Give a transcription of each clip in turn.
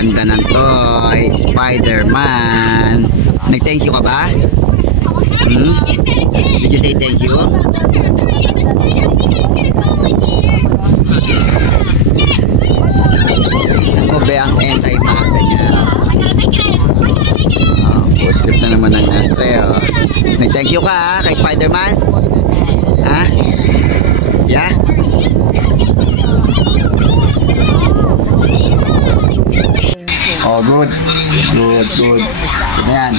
Ganda ng toy, Spider-Man. Nag-thank you ka ba? Did you say thank you? Ano ba ang SI mga ganyan? Food trip na naman ng Nestle. Nag-thank you ka kay Spider-Man? Ha? Yeah? Oh, good. Good. Ayan.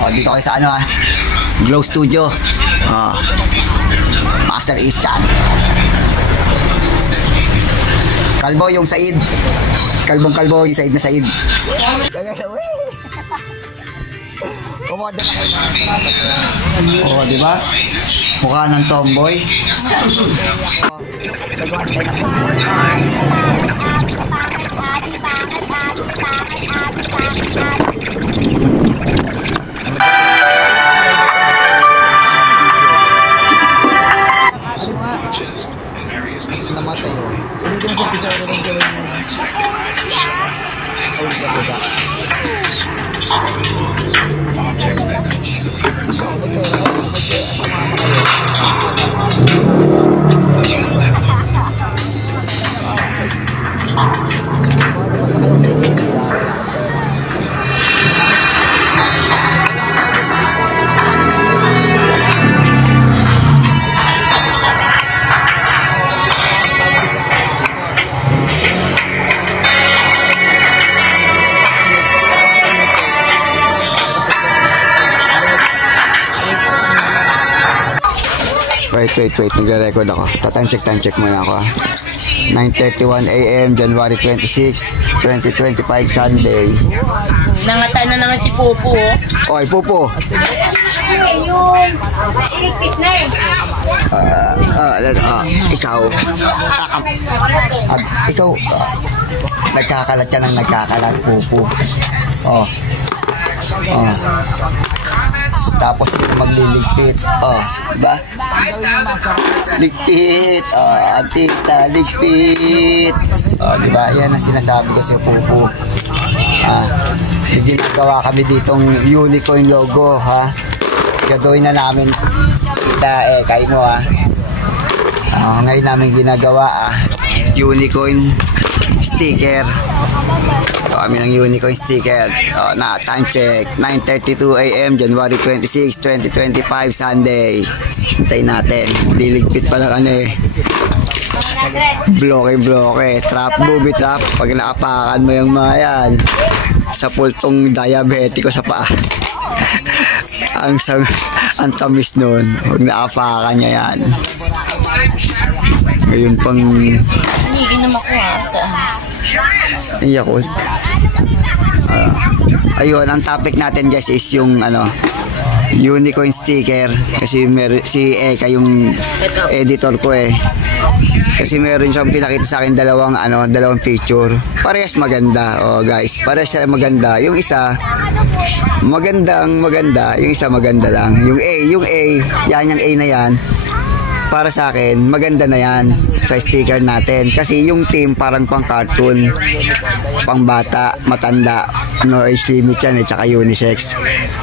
Oh, dito kayo sa ano ha? Glow Studio. Oh. Master East Chan. Kalbo yung Said. Kalbong-kalbo yung Said na Said. Oh, di ba? Mukha ng tomboy. Namatay yun. Hindi mo sa pisara ng gawin mo. Wait, nagre-record ako. Time check muna ako. 9:31 AM, January 26, 2025, Sunday. Nangatay na naman si Popo. Oy, Popo. Ikaw, nagkakalat ka ng nagkakalat, Popo. Tapos magliligpit. Diba? Ligpit. Tita, ligpit. Diba? Yan ang sinasabi ko sa Pupu. May ginagawa kami ditong unicorn logo, ha? Gagawin na namin. Tita, kayo mo, ha? Ngayon namin ginagawa, unicorn sticker. Kami ng unicorn sticker. Na time check 9:32 AM, January 26, 2025, Sunday. Hintayin natin. Liligpit pa lang bloke. Booby trap. Pag naapakan mo yung mga yan, sa pultong diabetiko sa paa. ang tamis nun. Huwag naapakan niya yan. Ngayon pang Iinom ako Yakult. Ayun, ang topic natin guys is yung unicorn sticker. Kasi si Eka yung editor ko kasi meron siyang pinakita sa akin dalawang picture. Parehas maganda. Guys, parehas maganda. Yung isa maganda, yung isa maganda lang. Yung A, yan yung A na yan. Para sa akin, maganda na yan sa sticker natin. Kasi yung team parang pang cartoon, pang bata, matanda, no age limit yan tsaka unisex.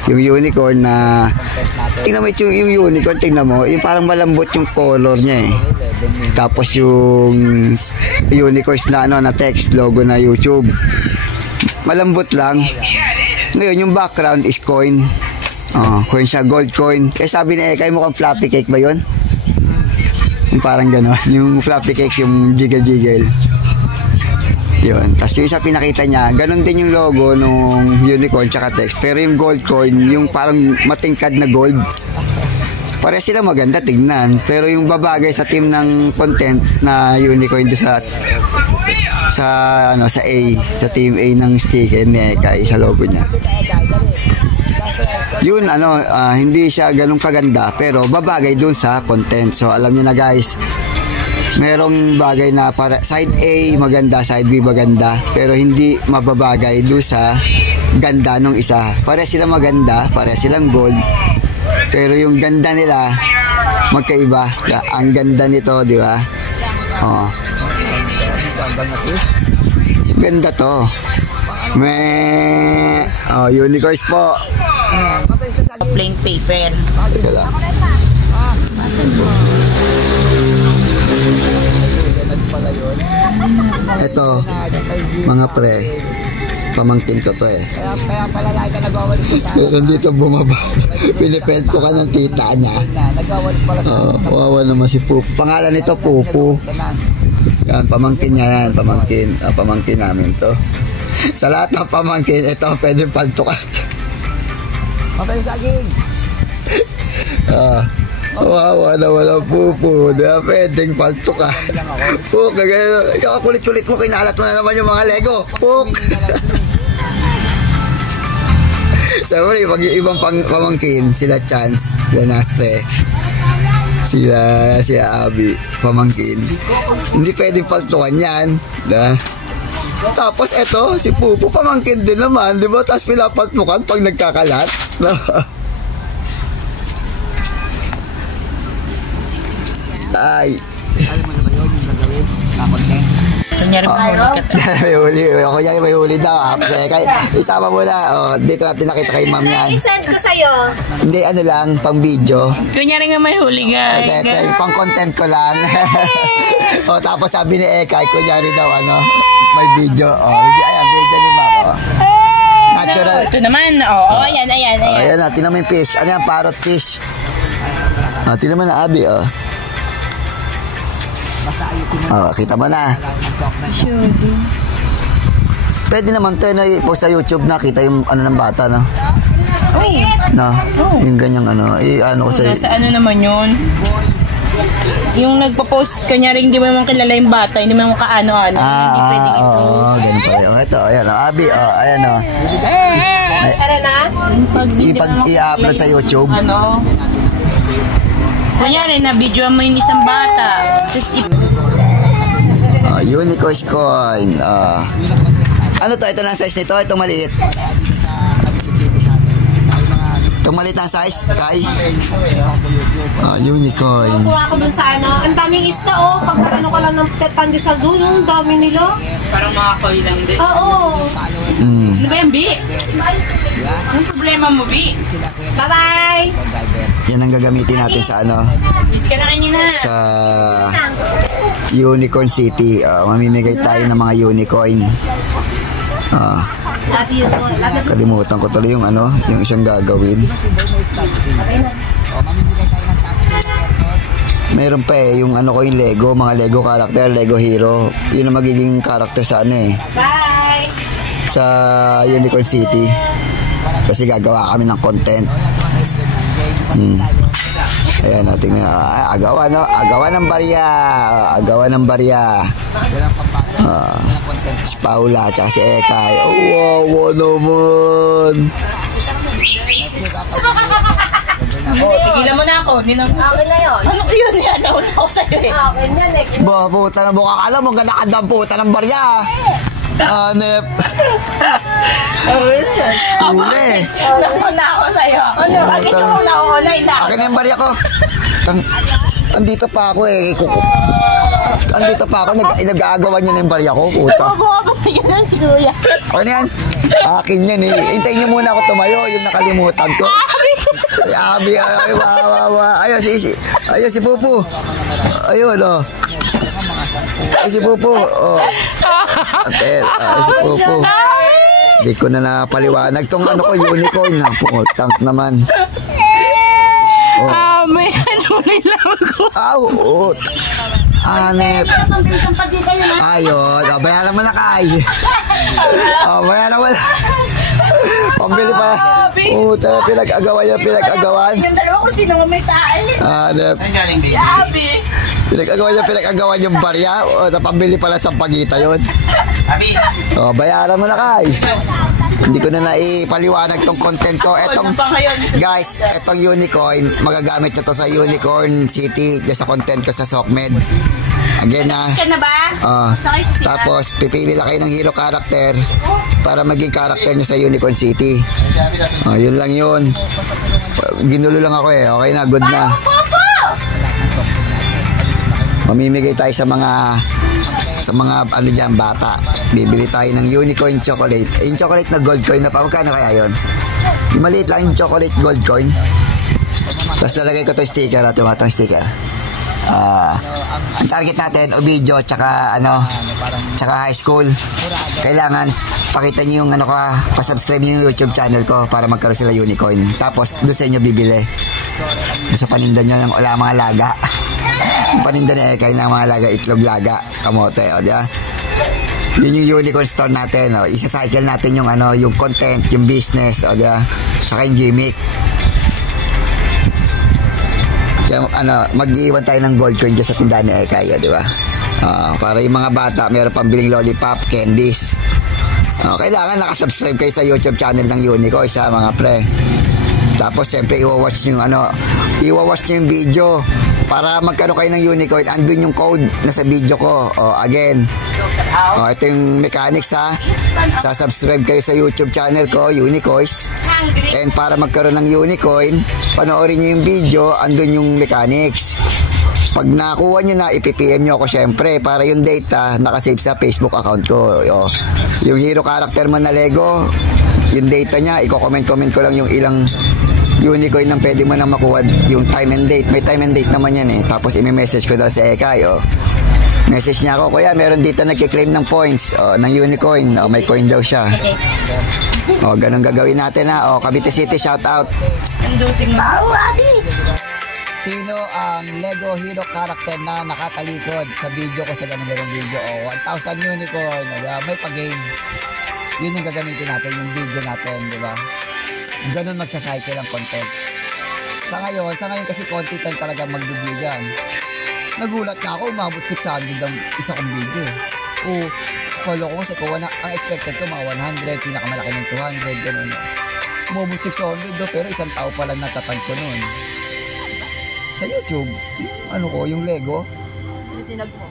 Yung unicorn na, tingnan mo yung unicorn, tingnan mo, yung parang malambot yung color niya Tapos yung unicorns na na text logo na YouTube, malambot lang. Ngayon yung background is coin. Coin siya, gold coin. Sabi ni Eka, mukhang floppy cake ba yun? Yung parang gano'n, yung floppy cakes, yung jiggle-jiggle. Yun, tapos yung isa pinakita niya, ganun din yung logo nung unicorn tsaka text. Pero yung gold coin, yung parang matingkad na gold. Pare sila maganda tingnan. Pero yung babagay sa team ng content na unicorn doon sa A, sa team A ng sticker ni Eka, sa logo niya. Yun hindi siya ganun kaganda pero babagay dun sa content. So alam niyo na guys, merong bagay na para side A maganda, side B maganda, pero hindi mababagay dun sa ganda nung isa. Pare sila maganda, pare silang gold, pero yung ganda nila magkaiba. Ang ganda nito, di ba? Ganda to. Unicorns po. Plain paper. Teka lang. Ito, mga pre, pamangkin ko to eh. Pero dito bumaba. Pinipento ka ng tita niya. Wawa naman si Pupu. Pangalan nito Pupu. Yan, pamangkin niya yan. Pamangkin namin to. Sa lahat ng pamangkin, ito pwede paltukan. Wawa na walang Pupu. Di ba pwedeng paltukan. Puk, ikaw kulit-kulit mo. Kinalat mo na naman yung mga Lego. Puk. Sorry, pag yung ibang pamangkin, sila Chance, sila Nastre, sila Abby, pamangkin. Hindi pwedeng paltukan yan. Da? Tapos eto, si Pupu, pamangkin din naman, di ba? Tapos pinapaltukan pag nagkakalat. Ay. Alam mo naman yun, yung gagawin, kakontent. Kunyari may huli daw. Isama mo na. Dito natin nakita kay ma'am yan. I-send ko sa'yo. Hindi, ano lang, pang video. Kunyari nga may huli guys. Pang content ko lang. Tapos sabi ni Ekay, kunyari daw, may video. Ayan, video ni ma'am. Natural. Ito naman. Ayan. Ayan na, tinan mo yung fish. Ano yan, parrot fish. Tinan mo na, Abby, kita mo na. Pwede naman tayo na i-post sa YouTube na kita yung ng bata, no? Yung ganyang ko sa nasa naman yun. Yung nagpo-post kanyari hindi mo naman kilala yung bata, hindi mo naman kaano-ano. Hindi pwedeng i-post. Ganun pala. Ito, ayan, Abby, ayan, Tara na? I-upload sa YouTube. Kunyari, na-videoan mo yung isang bata. Unicorns coin. Ano to? Ito na size nito? Itong maliit. Itong maliit na size, Kai? Unicorn. Kuha ko dun sa ang daming isda pag ka lang ng pandesal doon, yung dami nila. Parang mga koy lang din. Oo. Ano ba yan, Bi? Anong problema mo, Bi? Bye-bye! Yan ang gagamitin natin sa Miss ka na kanina. sa Unicorn City. Mamimigay tayo ng mga unicorn. Kalimutan ko tuloy yung yung isang gagawin. Meron pa yung ko yung Lego, mga Lego character, Lego hero. Yun ang magiging character sa Bye! Sa Unicorn City. Kasi gagawa kami ng content. Ayan natin agawa ng barya. Agawa ng barya. Si Paula at si Ekay. Wow naman. Tigilan mo na ako. Akin na yun. Ano yun? Yadaw ako sa'yo Akin yan Puta na buka ka lang. Maganda ka daw puta ng barya. Nep. Uli. Nauna ako sa'yo. Bakit yung una ako na Akin na yung barya ko. Andito pa ako Andito pa ako. Nag-aagawan niya na yung barya ko. Puta. Ano yan? Akin yan Hintayin niyo muna ako tumayo. Yung nakalimutan ko. Abi. Ayun si Pupu. Ayun si Pupu. Si Pupu. Di ko na napaliwanag tong ko unicorn na putang naman. May lang ko. Hanep. Ayun. Bayaran mo na, Kai. Bayaran mo na. Pambili pa. Puta, pinag-agawan niya, pinag-agawan. Yung dalawa kung sino may taal. Hanep. Si Abby. Pinag-agawan yung barya. Pambili pala sa pagita yun. Bayaran mo na, Kai. Hindi ko na naipaliwanag tong content ko. Guys, etong unicorn, magagamit nyo to sa Unicorn City, sa content ko sa Sokmed. Again na ba? Tapos pipili lang kayo ng hero character para maging character nyo sa Unicorn City. Yun lang yun. Ginulo lang ako Okay na, good na. Mamimigay tayo sa mga ano dyan, bata. Bibili tayo ng unicorn chocolate. Yung chocolate na gold coin na pa, magkano kaya yun? Yung maliit lang yung chocolate gold coin. Tapos lalagay ko to sticker at itong sticker. Ang target natin o video tsaka high school. Kailangan pakita niyo yung pa-subscribe niyo yung YouTube channel ko para magkaroon sila unicorn. Tapos doon sa inyo bibili. Doon sa paninda niyo ng mga laga. Paninda ni Ekay ng mga laga, itlog laga, kamote, o diba? Yun yung unicorn store natin, o. Isa-cycle natin yung yung content, yung business, o diba? Saka yung gimmick. Kaya mag-iwan tayo ng gold coin dyan sa tindahan ni Ekay, diba? Para yung mga bata meron pambiling lollipop, candies. Kailangan nakasubscribe kayo sa YouTube channel ng Unicorn sa mga pre. Tapos siyempre i-watch yung video para magkaroon kayo ng unicorn. Andun yung code na sa video ko. Again, ito yung mechanics ha. Sa-subscribe kayo sa YouTube channel ko, Unicorns. And para magkaroon ng unicorn, panoorin nyo yung video, andun yung mechanics. Pag nakuha nyo na, ipipm nyo ako syempre para yung data nakasave sa Facebook account ko. Yung hero character man na Lego, yung data niya, i-comment ko lang yung ilang unicorn nang pwede mo nang makuha, yung time and date. May time and date naman yan eh. Tapos i-message ko dahil sa Ekay. Message niya ako, kuya, meron dito nagkiklaim ng points ng unicorn. May coin daw siya. Ganun gagawin natin ha. Cavite City, shout out. Sino ang Lego hero character na nakatalikod sa video ko sa ganung video? 1,000 unicorn. May pa-game. Yun yung gagamitin natin, yung video natin, di ba? Ganun magsacycle ang content. Sa ngayon kasi konti lang talaga mag-review dyan. Nagulat na ako, umabot 600 ang isa kong video. Follow ko kasi ang expected ko mga 100, pinakamalaki ng 200, ganun. Umabot 600 pero isang tao pa lang natatag ko nun. Sa YouTube, yung Lego. Sino tinag mo?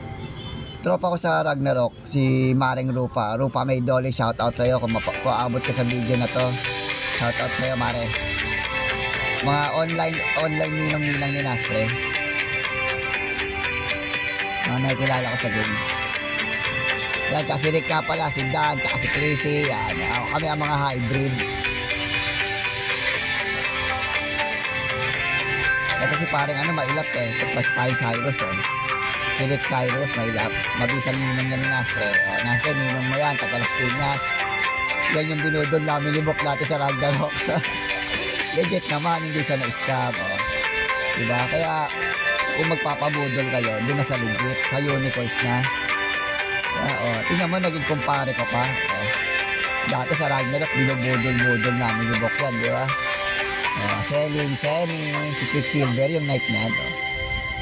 Tropa ko sa Ragnarok, si Maring Rupa. Rupa may dolly, shoutout sa'yo kung aabot ka sa video na to. Shoutout sa'yo, Mare. Mga online ninong-ninang ni Nastre. Mga nakikilala ko sa games. Yan, tsaka si Rick nga pala, si Dan, tsaka si Tracy. Yan, kami ang mga hybrid. Kasi parang mailap tapos parang Cyrus si Rick Cyrus mailap, mabisang ninong niya ni Nastre. Nastre, ninong mo yan, Tagalas Pinas. Yan yung binudol namin, libok natin sa Ragnarok. Legit naman, hindi siya na-scam. Diba? Kaya kung magpapabudol kayo, doon na sa legit, sa unicorns na. Tingnan mo, naging kumpare ko pa. Dati sa Ragnarok, binubudol-budol namin libok yan, diba? Selling, si Quicksilver, yung night niya.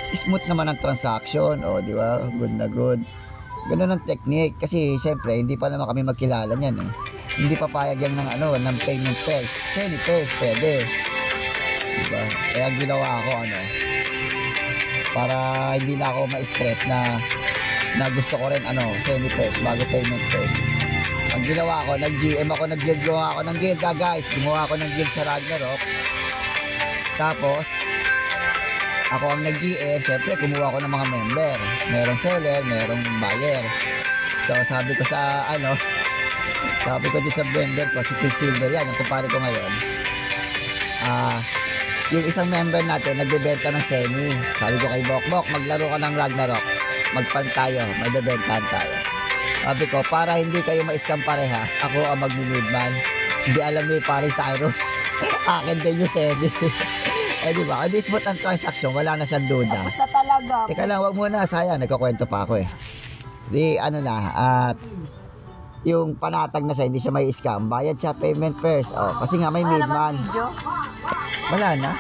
Smooth naman ang transaction, di ba? Good na good. Ganun ang technique. Kasi, syempre, hindi pa naman kami magkilala niyan eh. Hindi pa payag yan ng payment pairs. Semi pairs, pwede. Diba? Kaya ginawa ako, para hindi na ako ma-stress na gusto ko rin, semi pairs, bago payment pairs. Ang ginawa ko, nag-GM ako, gumawa ako ng guild, guys. Gumawa ako ng guild sa Ragnarok. Tapos, ako ang nag-GM, syempre, kumuha ko ng mga member. Merong seller, merong buyer. So, sabi ko din sa member ko, si Quicksilver yan, yung kumpare ko ngayon. Yung isang member natin, nagbebenta ng semi. Sabi ko kay Bokbok, maglaro ka ng Ragnarok. Magpan tayo, magbebentahan tayo. Sabi ko, para hindi kayo ma-scam parehas, ako ang mag-midman. Hindi alam niyo yung pare Cyrus. Akin din yung semi. Diba? Hindi smooth ang transaction, wala na siyang duda. Tapos na talaga. Teka lang, wag muna, sayang, nagkakwento pa ako eh. At yung panatag na siya, hindi siya may scam, bayad siya payment first. Kasi nga may midman. Wala na?